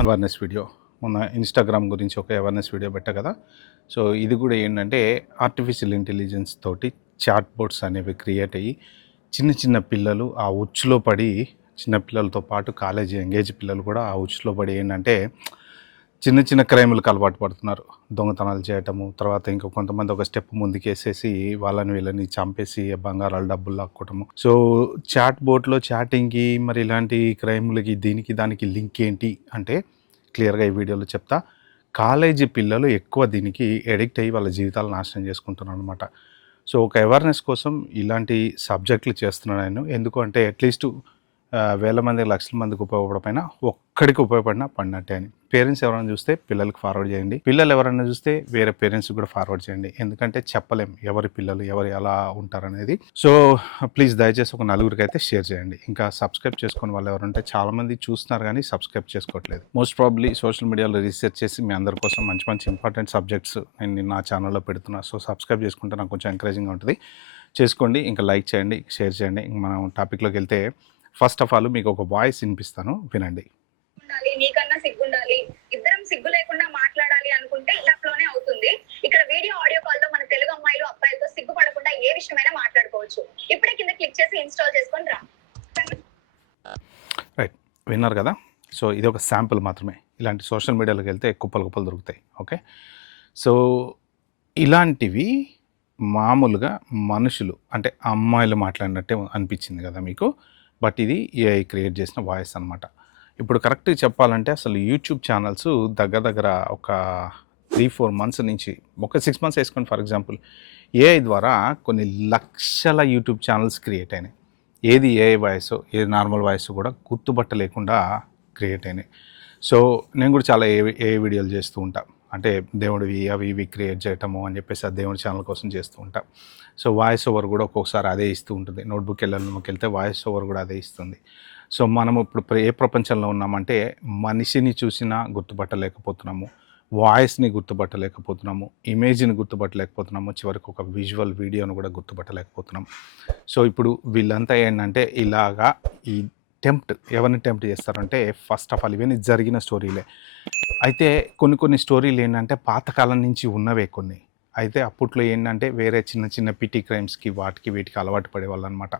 Awareness video మొన్న Instagram గురించి ఒక అవేర్నెస్ వీడియో పెట్టా కదా! సో, ఇది గూడా ఏంటంటే ఆర్టిఫిషియల్ ఇంటెలిజెన్స్ తోటి చాట్ బోట్స్ అనేవి క్రియేట్ అయ్యి చిన్న చిన్న పిల్లలు ఆ ఉచ్చులో పడి చిన్న పిల్లలతో పాటు కాలేజీ ఎంగేజ్ పిల్లలు కూడా ఆ ఉచ్చులో పడి ఏంటంటే చిన్న చిన్న క్రైములకు అలవాటు పడుతున్నారు. దొంగతనాలు చేయటము, తర్వాత ఇంకా కొంతమంది ఒక స్టెప్ ముందుకేసేసి వాళ్ళని వీళ్ళని చంపేసి బంగారాలు, డబ్బులు లాక్కోవటము. సో, చాట్ బోట్‌లో చాటింగ్‌కి మరి ఇలాంటి క్రైములకి దీనికి దానికి లింక్ ఏంటి అంటే క్లియర్‌గా ఈ వీడియోలో చెప్తా. కాలేజీ పిల్లలు ఎక్కువ దీనికి అడిక్ట్ అయ్యి వాళ్ళ జీవితాలు నాశనం చేసుకుంటున్నారనమాట. సో, ఒక అవేర్‌నెస్ కోసం ఇలాంటి సబ్జెక్టులు చేస్తున్నాను నేను. ఎందుకు అంటే అట్‌లీస్ట్ వేల మంది, లక్షల మందికి ఉపయోగపడకపోయినా ఒక్కడికి ఉపయోగపడినా పడినట్టే అని. పేరెంట్స్ ఎవరైనా చూస్తే పిల్లలకి ఫార్వర్డ్ చేయండి. పిల్లలు ఎవరైనా చూస్తే వేరే పేరెంట్స్‌కి కూడా ఫార్వర్డ్ చేయండి. ఎందుకంటే చెప్పలేం ఎవరి పిల్లలు ఎవరు ఎలా ఉంటారనేది. సో, ప్లీజ్ దయచేసి ఒక నలుగురికైతే షేర్ చేయండి. ఇంకా సబ్స్క్రైబ్ చేసుకుని వాళ్ళు ఎవరుంటే చాలామంది చూస్తున్నారు కానీ సబ్స్క్రైబ్ చేసుకోవట్లేదు. మోస్ట్ ప్రాబబ్లీ సోషల్ మీడియాలో రీసెర్చ్ చేసి మీ అందరి కోసం మంచి మంచి ఇంపార్టెంట్ సబ్జెక్ట్స్ నేను నా ఛానల్‌లో పెడుతున్నా. సో, సబ్స్క్రైబ్ చేసుకుంటే నాకు కొంచెం ఎంకరేజింగ్‌గా ఉంటుంది. చేసుకోండి. ఇంకా లైక్ చేయండి, షేర్ చేయండి. ఇంక మనం టాపిక్‌లోకి వెళ్తే ఫస్ట్ ఆఫ్ ఆల్ మీకు ఒక వాయిస్ వినిపిస్తాను, వినండి. ఉండాలి, నీకన్నా సిగ్గుండాలి, ఇద్దరం సిగ్గు లేకుండా మాట్లాడాలి అనుకుంటే లోనే అవుతుంది. ఇక్కడ వీడియో ఆడియో కాల్ లో మన తెలుగు అమ్మాయిలు అబ్బాయిలతో సిగ్గుపడకుండా ఏ విషయమైనా మాట్లాడుకోవచ్చు. ఇప్పుడే కింద క్లిక్ చేసి ఇన్స్టాల్ చేసుకొని రా. రైట్, విన్నారు కదా. సో ఇది ఒక శాంపుల్ మాత్రమే. ఇలాంటి సోషల్ మీడియాలోకి వెళ్తే కుప్పలు కుప్పలు దొరుకుతాయి. ఓకే, సో ఇలాంటివి మామూలుగా మనుషులు అంటే అమ్మాయిలు మాట్లాడినట్టే అనిపించింది కదా మీకు. బట్ ఇది ఏఐ క్రియేట్ చేసిన వాయిస్ అనమాట. ఇప్పుడు కరెక్ట్గా చెప్పాలంటే అసలు యూట్యూబ్ ఛానల్స్ దగ్గర దగ్గర ఒక 3-4 మంత్స్ నుంచి, ఒక 6 మంత్స్ వేసుకోండి ఫర్ ఎగ్జాంపుల్, ఏఐ ద్వారా కొన్ని లక్షల యూట్యూబ్ ఛానల్స్ క్రియేట్ అయినాయి. ఏది ఏఐ వాయిస్ ఏది నార్మల్ వాయిస్ కూడా గుర్తుపట్టలేకుండా క్రియేట్ అయినాయి. సో నేను కూడా చాలా ఏఐ వీడియోలు చేస్తూ ఉంటా. అంటే దేవుడివి అవి ఇవి క్రియేట్ చేయటము అని చెప్పేసి ఆ దేవుడి ఛానల్ కోసం చేస్తూ ఉంటా. సో వాయిస్ ఓవర్ కూడా ఒక్కొక్కసారి అదే ఇస్తూ ఉంటుంది. నోట్బుక్ వెళ్ళడానికి వెళ్తే వాయిస్ ఓవర్ కూడా అదే ఇస్తుంది. సో మనము ఇప్పుడు ఏ ప్రపంచంలో ఉన్నామంటే మనిషిని చూసినా గుర్తుపట్టలేకపోతున్నాము, వాయిస్ని గుర్తుపట్టలేకపోతున్నాము, ఇమేజ్ని గుర్తుపట్టలేకపోతున్నాము, చివరికి ఒక విజువల్ వీడియోను కూడా గుర్తుపట్టలేకపోతున్నాం. సో ఇప్పుడు వీళ్ళంతా ఏంటంటే ఇలాగా ఈ ఎవరిని టెంప్ట్ చేస్తారంటే ఫస్ట్ ఆఫ్ ఆల్ ఇవన్నీ జరిగిన స్టోరీలే. అయితే కొన్ని స్టోరీలు ఏంటంటే పాతకాలం నుంచి ఉన్నవే కొన్ని. అయితే అప్పట్లో ఏంటంటే వేరే చిన్న చిన్న పిటీ క్రైమ్స్కి వాటికి వీటికి అలవాటు పడేవాళ్ళు అనమాట.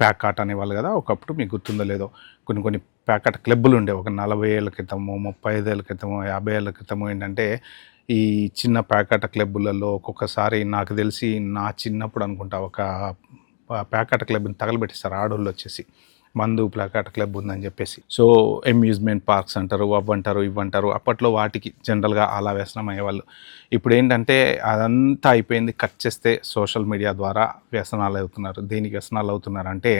ప్యాకాట్ అనేవాళ్ళు కదా ఒకప్పుడు, మీకు గుర్తుందో లేదో. కొన్ని ప్యాకాట్ క్లబ్బులు ఉండేవి ఒక 40 ఏళ్ళ క్రితము, 35 ఏళ్ళ క్రితము, 50 ఏళ్ళ క్రితము. ఏంటంటే ఈ చిన్న ప్యాకాట క్లబ్బులలో ఒక్కొక్కసారి నాకు తెలిసి నా చిన్నప్పుడు అనుకుంటా ఒక ప్యాకాట క్లబ్ని తగలబెట్టిస్తారు ఆడోళ్ళు వచ్చేసి, మందు ప్లాకాట్ క్లబ్ ఉందని చెప్పేసి. సో అమ్యూజ్మెంట్ పార్క్స్ అంటారు, అవ్వంటారు ఇవ్వంటారు. అప్పట్లో వాటికి జనరల్గా అలా వ్యసనం అయ్యేవాళ్ళు. ఇప్పుడు ఏంటంటే అదంతా అయిపోయింది, కట్ చేస్తే సోషల్ మీడియా ద్వారా వ్యసనాలు అవుతున్నారు. దేనికి వ్యసనాలు అవుతున్నారు అంటే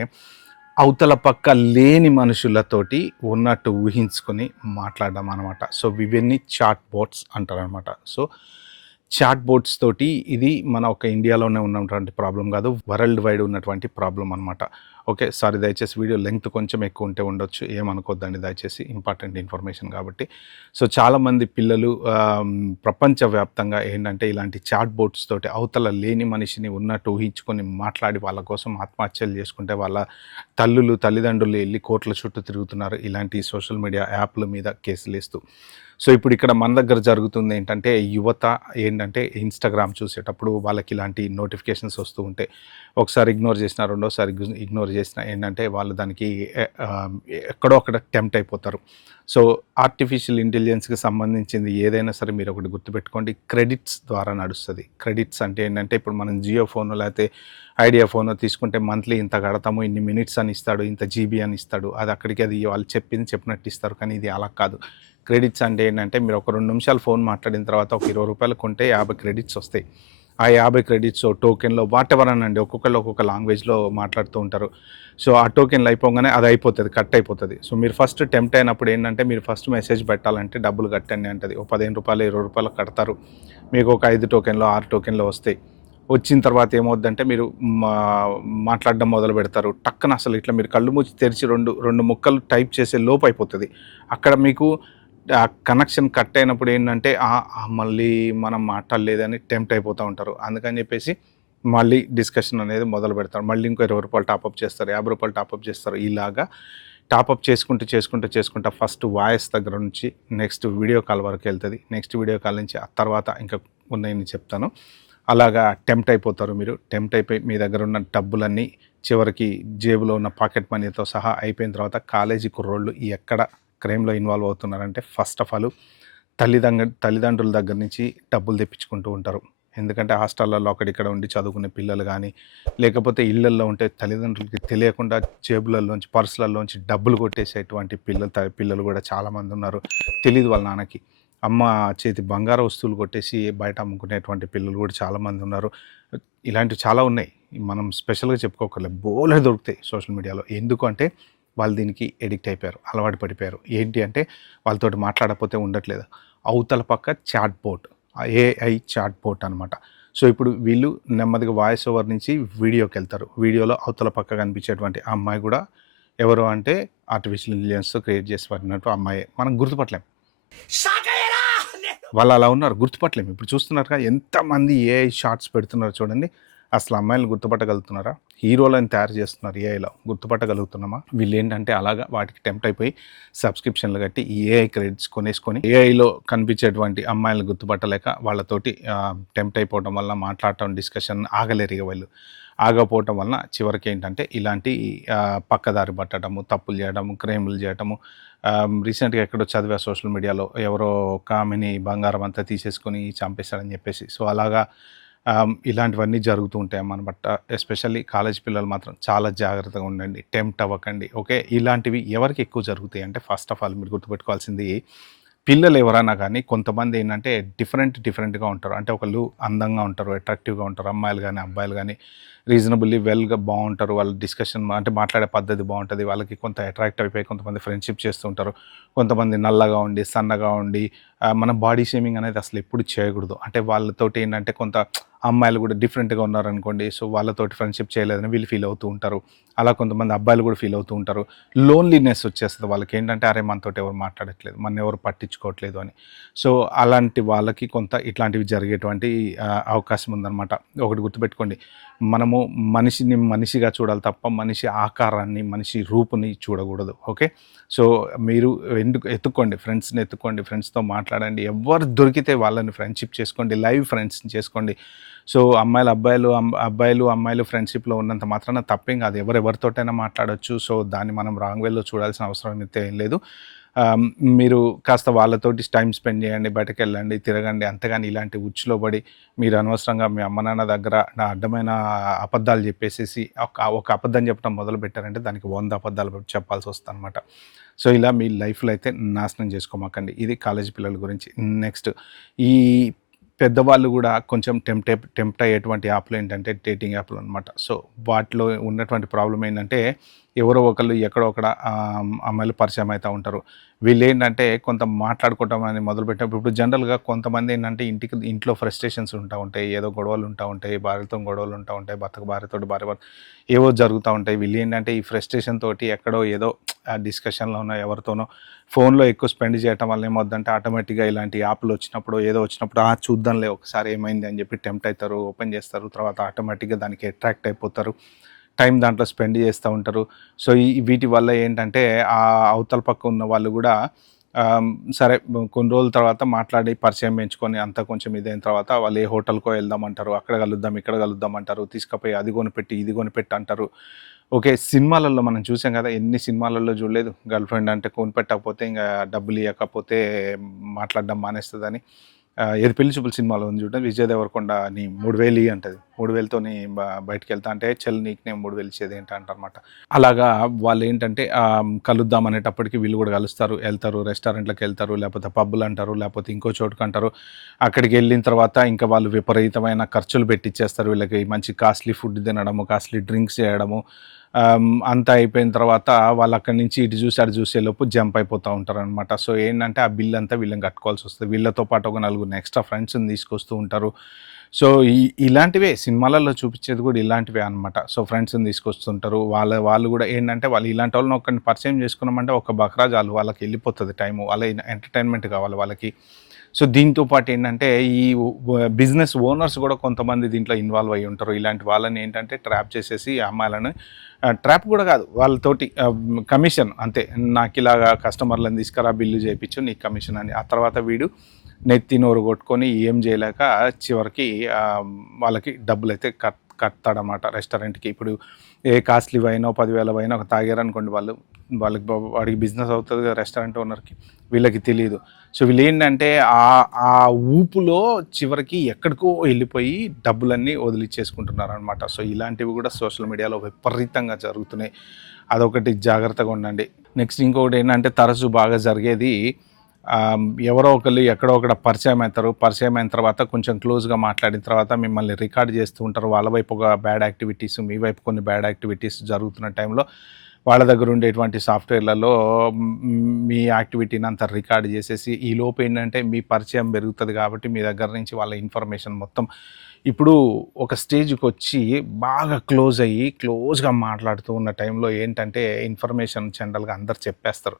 అవతల పక్క లేని మనుషులతోటి ఉన్నట్టు ఊహించుకొని మాట్లాడడం అనమాట. సో ఇవన్నీ చాట్ బోట్స్ అంటారనమాట. సో చాట్ బోట్స్ తోటి ఇది మన ఒక ఇండియాలోనే ఉన్నటువంటి ప్రాబ్లం కాదు, వరల్డ్ వైడ్ ఉన్నటువంటి ప్రాబ్లం అనమాట. ఓకే, సారీ, దయచేసి వీడియో లెంగ్త్ కొంచెం ఎక్కువ ఉంటే ఉండొచ్చు, ఏమనుకోద్దండి దయచేసి, ఇంపార్టెంట్ ఇన్ఫర్మేషన్ కాబట్టి. సో చాలామంది పిల్లలు ప్రపంచవ్యాప్తంగా ఏంటంటే ఇలాంటి చాట్ బోట్స్ తోటి అవతల లేని మనిషిని ఉన్నట్టు ఊహించుకొని మాట్లాడి వాళ్ళ కోసం ఆత్మహత్యలు చేసుకుంటే వాళ్ళ తల్లిదండ్రులు వెళ్ళి కోర్టుల చుట్టూ తిరుగుతున్నారు ఇలాంటి సోషల్ మీడియా యాప్ల మీద కేసులు వేస్తూ. సో ఇప్పుడు ఇక్కడ మన దగ్గర జరుగుతుంది ఏంటంటే యువత ఏంటంటే ఇన్స్టాగ్రామ్ చూసేటప్పుడు వాళ్ళకి ఇలాంటి నోటిఫికేషన్స్ వస్తూ ఉంటాయి. ఒకసారి ఇగ్నోర్ చేసిన, రెండోసారి ఇగ్నోర్ చేసిన ఏంటంటే వాళ్ళు దానికి ఎక్కడో అక్కడ టెంప్ట్ అయిపోతారు. సో ఆర్టిఫిషియల్ ఇంటెలిజెన్స్కి సంబంధించింది ఏదైనా సరే మీరు ఒకటి గుర్తుపెట్టుకోండి, క్రెడిట్స్ ద్వారా నడుస్తుంది. క్రెడిట్స్ అంటే ఏంటంటే ఇప్పుడు మనం జియో ఫోన్ లేకపోతే ఐడియా ఫోన్ తీసుకుంటే మంత్లీ ఇంత కడతాము, ఇన్ని మినిట్స్ అని ఇస్తాడు, ఇంత జీబీ అని ఇస్తాడు, అది వాళ్ళు చెప్పినట్టు ఇస్తారు. కానీ ఇది అలా కాదు. క్రెడిట్స్ అంటే ఏంటంటే మీరు ఒక 2 నిమిషాలు ఫోన్ మాట్లాడిన తర్వాత ఒక ₹20 కొంటే 50 క్రెడిట్స్ వస్తాయి. ఆ 50 క్రెడిట్స్ టోకెన్లో వాటెవర్ అనండి, ఒక్కొక్కళ్ళు ఒక్కొక్క లాంగ్వేజ్లో మాట్లాడుతూ ఉంటారు. సో ఆ టోకెన్లు అయిపోగానే అది అయిపోతుంది, కట్ అయిపోతుంది. సో మీరు ఫస్ట్ టెంప్ట్ అయినప్పుడు ఏంటంటే మీరు ఫస్ట్ మెసేజ్ పెట్టాలంటే డబ్బులు కట్టండి అంటది. ఓ ₹15 ₹20 కడతారు, మీకు ఒక 5 టోకెన్లో 6 టోకెన్లో వస్తాయి. వచ్చిన తర్వాత ఏమవుద్దంటే మీరు మాట్లాడడం మొదలు పెడతారు. టక్కున అసలు ఇట్లా మీరు కళ్ళు మూసి తెరిచి రెండు ముక్కలు టైప్ చేసే లోపు అయిపోతుంది. అక్కడ మీకు కనెక్షన్ కట్ అయినప్పుడు ఏంటంటే మళ్ళీ మనం మాట్లాడలేదని టెంప్ట్ అయిపోతూ ఉంటారు. అందుకని చెప్పేసి మళ్ళీ డిస్కషన్ అనేది మొదలు పెడతారు. మళ్ళీ ఇంకో ₹20 టాపప్ చేస్తారు, ₹50 టాపప్ చేస్తారు. ఇలాగా టాపప్ చేసుకుంటా ఫస్ట్ వాయిస్ దగ్గర నుంచి నెక్స్ట్ వీడియో కాల్ వరకు వెళ్తుంది. నెక్స్ట్ వీడియో కాల్ నుంచి ఆ తర్వాత ఇంకా ఉన్నాయని చెప్తాను. అలాగా టెంప్ట్ అయిపోతారు మీరు. టెంప్ట్ అయిపోయి మీ దగ్గర ఉన్న డబ్బులన్నీ చివరికి జేబులో ఉన్న పాకెట్ మనీతో సహా అయిపోయిన తర్వాత కాలేజీ కుర్రోళ్ళు ఎక్కడ క్రైమ్‌లో ఇన్వాల్వ్ అవుతున్నారంటే ఫస్ట్ ఆఫ్ ఆల్ తల్లిదండ్రుల దగ్గర నుంచి డబ్బులు తెప్పించుకుంటూ ఉంటారు. ఎందుకంటే హాస్టళ్ళల్లో అక్కడిక్కడ ఉండి చదువుకునే పిల్లలు గానీ, లేకపోతే ఇళ్ళల్లో ఉంటే తల్లిదండ్రులకి తెలియకుండా జేబులలోంచి, పర్సులలోంచి డబ్బులు కొట్టేసేటువంటి పిల్లలు కూడా చాలామందున్నారు. తెలీదు వాళ్ళ నాన్నకి. అమ్మ చేతి బంగారు వస్తువులు కొట్టేసి బయట అమ్ముకునేటువంటి పిల్లలు కూడా చాలామందున్నారు. ఇలాంటివి చాలా ఉన్నాయి. మనం స్పెషల్‌గా చెప్పుకోక్కర్లేదు. బోలెడు దొరుకుతాయి సోషల్ మీడియాలో. ఎందుకు అంటే వాళ్ళు దీనికి అడిక్ట్ అయిపోయారు. అలవాటు పడిపోయారు. ఏంటి అంటే వాళ్ళతోటి మాట్లాడకపోతే ఉండట్లేదు. అవతల పక్క chat bot. AI chat bot అనమాట. సో, ఇప్పుడు వీళ్ళు నెమ్మదిగా వాయిస్ ఓవర్ నుంచి వీడియోకెళ్తారు. వీడియోలో అవతల పక్క కనిపించేటువంటి ఆ అమ్మాయి కూడా ఎవరు అంటే ఆర్టిఫిషియల్ ఇంటెలిజెన్స్‌తో క్రియేట్ చేసి పడినట్టు అమ్మాయే. మనం గుర్తుపట్టలేం. వాళ్ళు అలా ఉన్నారు. గుర్తుపట్టలేము. ఇప్పుడు చూస్తున్నారుగా ఎంతమంది ఏఐ షార్ట్స్ పెడుతున్నారో చూడండి. అసలు అమ్మాయిలను గుర్తుపట్టగలుగుతున్నారా? హీరోలను తయారు చేస్తున్నారు ఏఐలో. గుర్తుపట్టగలుగుతున్నామా? వీళ్ళేంటంటే అలాగా వాటికి టెంప్ట్ అయిపోయి సబ్స్క్రిప్షన్లు కట్టి ఈ ఏఐ క్రెడిట్స్ కొనేసుకొని ఏఐలో కనిపించేటువంటి అమ్మాయిలను గుర్తుపట్టలేక వాళ్ళతోటి టెంప్ట్ అయిపోవడం వల్ల మాట్లాడటం, డిస్కషన్ ఆగలేరు ఇక వీళ్ళు. ఆగకపోవటం వలన చివరికి ఏంటంటే ఇలాంటి పక్కదారి పట్టడము, తప్పులు చేయడము, క్రైములు చేయటము. రీసెంట్‌గా ఎక్కడో చదివా సోషల్ మీడియాలో ఎవరో ఒక ఆమెని బంగారం అంతా తీసేసుకొని చంపేశారని చెప్పేసి. సో, అలాగా ఇలాంటివన్నీ జరుగుతూ ఉంటాయి మన బట్ట. ఎస్పెషల్లీ కాలేజ్ పిల్లలు మాత్రం చాలా జాగ్రత్తగా ఉండండి. టెంప్ట్ అవ్వకండి. ఓకే. ఇలాంటివి ఎవరికి ఎక్కువ జరుగుతాయి అంటే ఫస్ట్ ఆఫ్ ఆల్ మీరు గుర్తుపెట్టుకోవాల్సింది పిల్లలు ఎవరైనా కానీ కొంతమంది ఏంటంటే డిఫరెంట్‌గా ఉంటారు. అంటే ఒకళ్ళు అందంగా ఉంటారు, అట్రాక్టివ్‌గా ఉంటారు. అమ్మాయిలు కానీ, అబ్బాయిలు కానీ రీజనబుల్లీ వెల్‌గా బావుంటారు. వాళ్ళ డిస్కషన్ అంటే మాట్లాడే పద్ధతి బావుంటది. వాళ్ళకి కొంత అట్రాక్ట్ అయిపోయి కొంతమంది ఫ్రెండ్‌షిప్ చేస్తూ ఉంటారు. కొంతమంది నల్లగా ఉండి, సన్నగా ఉండి మనం బాడీ షేమింగ్ అనేది అసలు ఎప్పుడు చేయకూడదు. అంటే వాళ్ళతోటి ఏంటంటే కొంత అమ్మాయిలు కూడా డిఫరెంట్‌గా ఉన్నారనుకోండి. సో, వాళ్ళతోటి ఫ్రెండ్‌షిప్ చేయలేదని వీళ్ళు ఫీల్ అవుతూ ఉంటారు. అలా కొంతమంది అబ్బాయిలు కూడా ఫీల్ అవుతూ ఉంటారు. లోన్లీనెస్ వచ్చేస్తది వాళ్ళకేంటంటే అరే! మనతోటి ఎవరు మాట్లాడట్లేదు, మననెవరు పట్టించుకోవట్లేదు అని. సో, అలాంటి వాళ్ళకి కొంత ఇట్లాంటివి జరిగేటువంటి అవకాశం ఉందనమాట. ఒకటి గుర్తుపెట్టుకోండి. మనము మనిషిని మనిషిగా చూడాలి తప్ప మనిషి ఆకారాన్ని, మనిషి రూపుని చూడకూడదు. ఓకే. సో, మీరు ఎత్తుక్కోండి, ఫ్రెండ్స్‌ని ఎత్తుక్కోండి, ఫ్రెండ్స్‌తో మాట్లాడండి. ఎవ్వరు దొరికితే వాళ్ళని ఫ్రెండ్‌షిప్ చేసుకోండి, లైవ్ ఫ్రెండ్స్‌ని చేసుకోండి. సో, అబ్బాయిలు, అమ్మాయిలు ఫ్రెండ్‌షిప్‌లో ఉన్నంత మాత్రాన తప్పేం కాదు. ఎవరితోటైనా మాట్లాడొచ్చు. సో, దాన్ని మనం రాంగ్ వేలో చూడాల్సిన అవసరం అయితే ఏం లేదు. మీరు కాస్త వాళ్ళతోటి టైమ్ స్పెండ్ చేయండి, బయటకెళ్ళండి, తిరగండి. అంతేగాని ఇలాంటి ఉచ్చులో పడి మీరు అనవసరంగా మీ అమ్మ నాన్న దగ్గర అడ్డమైన అబద్ధాలు చెప్పేసేసి ఒక అబద్ధం చెప్పడం మొదలుపెట్టారంటే దానికి 100 అబద్ధాలు చెప్పాల్సి వస్తుందన్నమాట. సో, ఇలా మీ లైఫ్‌లో అయితే నాశనం చేసుకోమాకండి. ఇది కాలేజీ పిల్లల గురించి. నెక్స్ట్ ఈ పెద్దవాళ్ళు కూడా కొంచెం టెంప్ట్ అయ్యేటువంటి యాప్లు ఏంటంటే డేటింగ్ యాప్లు అనమాట. సో, వాటిలో ఉన్నటువంటి ప్రాబ్లమ్ ఏంటంటే ఎవరో ఒకళ్ళు ఎక్కడో అక్కడ అమ్మాయిలు పరిచయం అవుతూ ఉంటారు. వీళ్ళేంటంటే కొంత మాట్లాడుకోవటం అని మొదలుపెట్టినప్పుడు ఇప్పుడు జనరల్‌గా కొంతమంది ఏంటంటే ఇంట్లో ఫ్రస్ట్రేషన్స్ ఉంటా ఉంటాయి. ఏదో గొడవలు ఉంటా ఉంటాయి. భార్యతో గొడవలు ఉంటా ఉంటాయి. భార్యతోటి ఏవో జరుగుతూ ఉంటాయి. వీళ్ళేంటంటే ఈ ఫ్రస్ట్రేషన్ తోటి ఎక్కడో ఏదో డిస్కషన్‌లోనో ఎవరితోనో ఫోన్‌లో ఎక్కువ స్పెండ్ చేయటం వల్ల ఏమవుద్దంటే ఆటోమేటిక్‌గా ఇలాంటి యాప్‌లు వచ్చినప్పుడు ఏదో వచ్చినప్పుడు చూద్దాంలే ఒకసారి ఏమైంది అని చెప్పి టెంప్ట్ అవుతారు. ఓపెన్ చేస్తారు. తర్వాత ఆటోమేటిక్‌గా దానికి అట్రాక్ట్ అయిపోతారు. టైం దాంట్లో స్పెండ్ చేస్తూ ఉంటారు. సో, వీటి వల్ల ఏంటంటే అవతల పక్క ఉన్న వాళ్ళు కూడా సరే కొన్ని రోజుల తర్వాత మాట్లాడి పరిచయం పెంచుకొని అంతా కొంచెం ఇదైన తర్వాత వాళ్ళు ఏ హోటల్‌కో వెళ్దామంటారు. అక్కడ కలుద్దాం, ఇక్కడ కలుద్దాం అంటారు. తీసుకుపోయి అది కొనిపెట్టి, ఇది కొనిపెట్టి అంటారు. ఓకే. సినిమాలలో మనం చూసాం కదా! ఎన్ని సినిమాలలో చూడలేదు. గర్ల్ ఫ్రెండ్ అంటే కొనిపెట్టకపోతే ఇంక డబ్బులు ఇయ్యకపోతే మాట్లాడడం మానేస్తదని. ఏది 'పెళ్లి చూపులు' సినిమాలో ఉంది చూడండి. విజయ్ దేవరకొండని 3000 ఇయ్యి అంటది. 3000తోని బయటికెళ్తా అంటే చెల్లి నీకు నేను 3000 ఇచ్చేది ఏంటి అంటారనమాట. అలాగా వాళ్ళేంటంటే కలుద్దాం అనేటప్పటికి వీళ్ళు కూడా కలుస్తారు, ఎళ్తారు, రెస్టారెంట్‌లకెళ్తారు, లేకపోతే పబ్బులంటారు, లేకపోతే ఇంకో చోటుకంటారు. అక్కడికెళ్ళిన తర్వాత ఇంకా వాళ్ళు విపరీతమైన ఖర్చులు పెట్టిచ్చేస్తారు వీళ్ళకి. మంచి కాస్ట్‌లీ ఫుడ్ తినడము, కాస్ట్‌లీ డ్రింక్స్ చేయడము. అంతా అయిపోయిన తర్వాత వాళ్ళు అక్కడి నుంచి ఇటు చూసి అటు చూసేలోపు జంప్ అయిపోతూ ఉంటారనమాట. సో, ఏంటంటే ఆ బిల్ అంతా వీళ్ళని కట్టుకోవాల్సి వస్తది. వీళ్ళతో పాటు ఒక నలుగురిని ఎక్స్ట్రా ఫ్రెండ్స్‌ని తీసుకొస్తూ ఉంటారు. సో ఇలాంటివే సినిమాలలో చూపించేది కూడా ఇలాంటివే అనమాట. సో ఫ్రెండ్స్‌ని తీసుకొస్తుంటారు. వాళ్ళు కూడా ఏంటంటే వాళ్ళు ఇలాంటి వాళ్ళని ఒకరిని పరిచయం చేసుకున్నామంటే ఒక బకరా చాలు వాళ్ళకి వెళ్ళిపోతుంది టైము. వాళ్ళ ఎంటర్‌టైన్‌మెంట్ కావాలి వాళ్ళకి. సో దీంతో పాటు ఏంటంటే ఈ బిజినెస్ ఓనర్స్ కూడా కొంతమంది దీంట్లో ఇన్వాల్వ్ అయ్యి ఉంటారు. ఇలాంటి వాళ్ళని ఏంటంటే ట్రాప్ చేసేసి అమ్మాయిలను ట్రాప్ కూడా కాదు వాళ్ళతోటి కమిషన్ అంతే. నాకు ఇలాగా కస్టమర్లను తీసుకురా బిల్లు చేయించు నీకు కమిషన్ అని. ఆ తర్వాత వీడు నెత్తి నోరు కొట్టుకొని ఏం చేయలేక చివరికి వాళ్ళకి డబ్బులైతే కడతాడనమాట రెస్టారెంట్కి. ఇప్పుడు ఏ కాస్ట్లీ వైనో 10,000 వైనో ఒక తాగారనుకోండి వాడికి బిజినెస్ అవుతుంది కదా రెస్టారెంట్ ఓనర్కి, వీళ్ళకి తెలియదు. సో వీళ్ళు ఏంటంటే ఆ ఊపులో చివరికి ఎక్కడికో వెళ్ళిపోయి డబ్బులన్నీ వదిలిచ్చేసుకుంటున్నారు అనమాట. సో ఇలాంటివి కూడా సోషల్ మీడియాలో విపరీతంగా జరుగుతున్నాయి. అదొకటి జాగ్రత్తగా ఉండండి. నెక్స్ట్ ఇంకొకటి ఏంటంటే తరచు బాగా జరిగేది ఎవరో ఒకళ్ళు ఎక్కడో ఒకడ పరిచయం అవుతారు. పరిచయం అయిన తర్వాత కొంచెం క్లోజ్గా మాట్లాడిన తర్వాత మిమ్మల్ని రికార్డ్ చేస్తూ ఉంటారు. వాళ్ళ వైపు ఒక బ్యాడ్ యాక్టివిటీస్, మీ వైపు కొన్ని బ్యాడ్ యాక్టివిటీస్ జరుగుతున్న టైంలో వాళ్ళ దగ్గర ఉండేటువంటి సాఫ్ట్వేర్లలో మీ యాక్టివిటీని అంతా రికార్డ్ చేసేసి ఈలోపు ఏంటంటే మీ పరిచయం పెరుగుతుంది కాబట్టి మీ దగ్గర నుంచి వాళ్ళ ఇన్ఫర్మేషన్ మొత్తం ఇప్పుడు ఒక స్టేజ్కి వచ్చి బాగా క్లోజ్గా మాట్లాడుతూ ఉన్న టైంలో ఏంటంటే ఇన్ఫర్మేషన్ జనరల్గా అందరు చెప్పేస్తారు.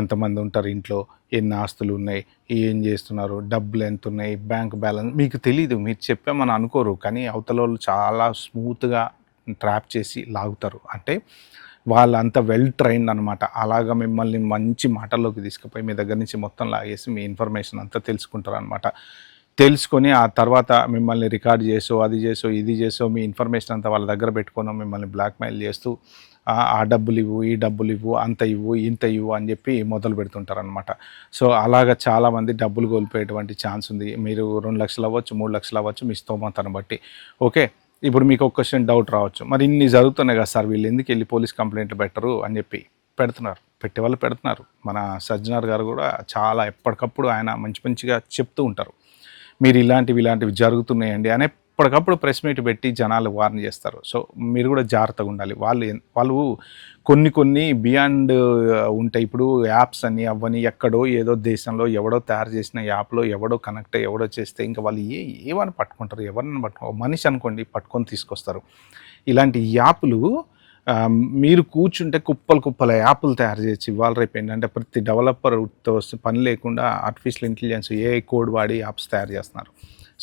ఎంతమంది ఉంటారు ఇంట్లో, ఎన్ని ఆస్తులు ఉన్నాయి, ఏం చేస్తున్నారు, డబ్బులు ఎంత ఉన్నాయి, బ్యాంక్ బ్యాలెన్స్ మీకు తెలీదు. మీరు చెప్పామని అనుకోరు, కానీ అవతల వాళ్ళు చాలా స్మూత్గా ట్రాప్ చేసి లాగుతారు. అంటే వాళ్ళంతా వెల్ ట్రైన్డ్ అనమాట. అలాగా మిమ్మల్ని మంచి మాటల్లోకి తీసుకుపోయి మీ దగ్గర నుంచి మొత్తం లాగేసి మీ ఇన్ఫర్మేషన్ అంతా తెలుసుకుంటారు అనమాట. తెలుసుకొని ఆ తర్వాత మిమ్మల్ని రికార్డ్ చేసో, అది చేసో, ఇది చేసో మీ ఇన్ఫర్మేషన్ అంతా వాళ్ళ దగ్గర పెట్టుకొని మిమ్మల్ని బ్లాక్మెయిల్ చేస్తూ ఆ డబ్బులు ఇవ్వు, ఈ డబ్బులు ఇవ్వు, అంత ఇవ్వు, ఇంత ఇవ్వు అని చెప్పి మొదలు పెడుతుంటారనమాట. సో అలాగ చాలామంది డబ్బులు కోల్పోయేటువంటి ఛాన్స్ ఉంది. మీరు 2 లక్షలు అవ్వచ్చు, 3 లక్షలు అవ్వచ్చు, మీ స్తోమతను బట్టి. ఓకే, ఇప్పుడు మీకు ఒక క్వశ్చన్ డౌట్ రావచ్చు, మరి ఇన్ని జరుగుతున్నాయి కదా సార్, వీళ్ళు ఎందుకు వెళ్ళి పోలీస్ కంప్లైంట్లు పెట్టరు అని చెప్పి. పెడుతున్నారు, పెట్టేవాళ్ళు పెడుతున్నారు. మన సజ్జనార్ గారు కూడా చాలా ఎప్పటికప్పుడు ఆయన మంచిగా చెప్తూ ఉంటారు, మీరు ఇలాంటివి జరుగుతున్నాయండి అని ఎప్పటికప్పుడు ప్రెస్ మీట్ పెట్టి జనాలు వార్న్ చేస్తారు. సో మీరు కూడా జాగ్రత్తగా ఉండాలి. వాళ్ళు కొన్ని బియాండ్ ఉంటాయి. ఇప్పుడు యాప్స్ అని అవ్వని ఎక్కడో ఏదో దేశంలో ఎవడో తయారు చేసిన యాప్లో ఎవడో కనెక్ట్ అయ్యి ఎవడో చేస్తే ఇంకా వాళ్ళు ఏమని పట్టుకుంటారు, ఎవరిని మనిషి అనుకోండి పట్టుకొని తీసుకొస్తారు. ఇలాంటి యాప్లు మీరు కూర్చుంటే కుప్పల యాప్లు తయారు చేయొచ్చు. ఇవాళ రేపు ఏంటంటే ప్రతి డెవలపర్తో పని లేకుండా ఆర్టిఫిషియల్ ఇంటెలిజెన్స్ ఏఐ కోడ్ వాడి యాప్స్ తయారు చేస్తున్నారు.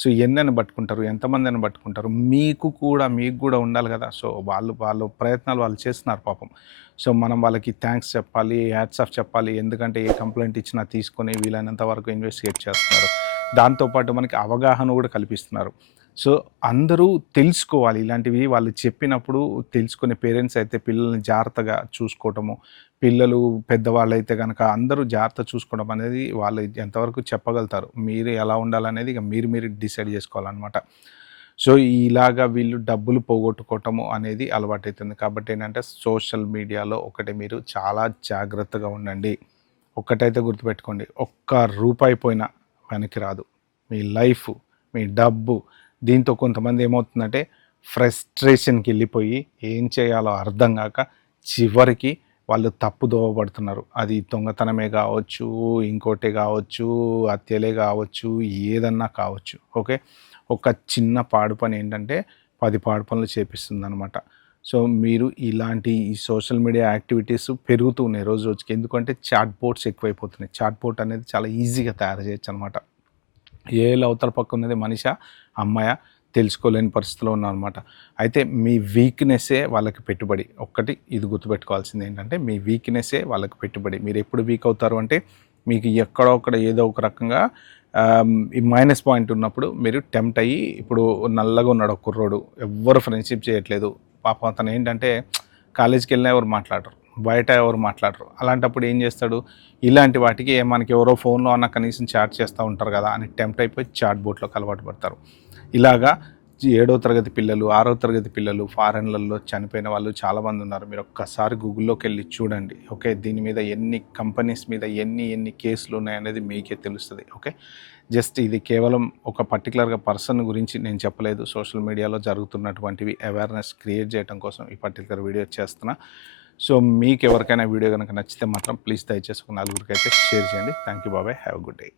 సో ఎన్నైనా పట్టుకుంటారు, ఎంతమందిని పట్టుకుంటారు, మీకు కూడా ఉండాలి కదా. సో వాళ్ళ ప్రయత్నాలు వాళ్ళు చేస్తున్నారు పాపం. సో మనం వాళ్ళకి థ్యాంక్స్ చెప్పాలి, హ్యాట్స్ ఆఫ్ చెప్పాలి. ఎందుకంటే ఏ కంప్లైంట్ ఇచ్చినా తీసుకొని వీలైనంత వరకు ఇన్వెస్టిగేట్ చేస్తున్నారు. దాంతోపాటు మనకి అవగాహన కూడా కల్పిస్తున్నారు. సో అందరూ తెలుసుకోవాలి ఇలాంటివి. వాళ్ళు చెప్పినప్పుడు తెలుసుకునే పేరెంట్స్ అయితే పిల్లల్ని జాగ్రత్తగా చూసుకోవటము, పిల్లలు పెద్దవాళ్ళు అయితే కనుక అందరూ జాగ్రత్త చూసుకోవడం అనేది వాళ్ళు ఎంతవరకు చెప్పగలుగుతారు. మీరు ఎలా ఉండాలనేది ఇక మీరు డిసైడ్ చేసుకోవాలన్నమాట. సో ఇలాగా వీళ్ళు డబ్బులు పోగొట్టుకోవటము అనేది అలవాటవుతుంది. కాబట్టి ఏంటంటే సోషల్ మీడియాలో ఒకటి మీరు చాలా జాగ్రత్తగా ఉండండి. ఒక్కటైతే గుర్తుపెట్టుకోండి, ఒక్క రూపాయి పోయినా వెనక్కి రాదు. మీ లైఫ్, మీ డబ్బు. దీంతో కొంతమంది ఏమవుతుందంటే ఫ్రస్ట్రేషన్కి వెళ్ళిపోయి ఏం చేయాలో అర్థం కాక చివరికి వాళ్ళు తప్పుదోవ పడుతున్నారు. అది దొంగతనమే కావచ్చు, ఇంకోటే కావచ్చు, హత్యలే కావచ్చు, ఏదన్నా కావచ్చు. ఓకే, ఒక చిన్న పాడు పని ఏంటంటే 10 పాడు పనులు చేపిస్తుందన్నమాట. సో మీరు ఇలాంటి ఈ సోషల్ మీడియా యాక్టివిటీస్ పెరుగుతూ ఉన్నాయి రోజు రోజుకి. ఎందుకంటే చాట్ బోట్స్ ఎక్కువైపోతున్నాయి. చాట్ బోట్ అనేది చాలా ఈజీగా తయారు చేయొచ్చు అనమాట. ఏళ్ళు అవతల పక్క ఉన్నది మనిషా, అమ్మాయ తెలుసుకోలేని పరిస్థితిలో ఉన్నారనమాట. అయితే మీ వీక్నెస్సే వాళ్ళకి పెట్టుబడి. ఒక్కటి ఇది గుర్తుపెట్టుకోవాల్సింది ఏంటంటే మీ వీక్నెస్సే వాళ్ళకి పెట్టుబడి. మీరు ఎప్పుడు వీక్ అవుతారు అంటే మీకు ఎక్కడో ఒకడ ఏదో ఒక రకంగా ఈ మైనస్ పాయింట్ ఉన్నప్పుడు మీరు టెంప్ట్ అయ్యి, ఇప్పుడు నల్లగా ఉన్నాడు ఒక కుర్రోడు, ఎవ్వరు ఫ్రెండ్షిప్ చేయట్లేదు, పాపం అతను ఏంటంటే కాలేజీకి వెళ్ళినా ఎవరు మాట్లాడరు, బయట ఎవరు మాట్లాడరు. అలాంటప్పుడు ఏం చేస్తాడు, ఇలాంటి వాటికి మనకి ఎవరో ఫోన్లో అన్న కనీసం చాట్ చేస్తూ ఉంటారు కదా అని టెంప్ట్ అయిపోయి చాట్ బోట్లోకి అలవాటు పడతారు. ఇలాగా 7వ తరగతి పిల్లలు, 6వ తరగతి పిల్లలు ఫారెన్లలో చనిపోయిన వాళ్ళు చాలామంది ఉన్నారు. మీరు ఒక్కసారి గూగుల్లోకి వెళ్ళి చూడండి. ఓకే, దీని మీద ఎన్ని కంపెనీస్ మీద ఎన్ని కేసులు ఉన్నాయనేది మీకే తెలుస్తుంది. ఓకే, జస్ట్ ఇది కేవలం ఒక పర్టికులర్గా పర్సన్ గురించి నేను చెప్పలేదు. సోషల్ మీడియాలో జరుగుతున్నటువంటివి అవేర్నెస్ క్రియేట్ చేయడం కోసం ఈ పర్టికులర్ వీడియో చేస్తున్నా. సో మీకు ఎవరికైనా వీడియో కనుక నచ్చితే మాత్రం ప్లీజ్ దయచేసి 4 అయితే షేర్ చేయండి. థ్యాంక్ యూ, బాబాయ్, హ్యావ్ ఎ గుడ్ డే.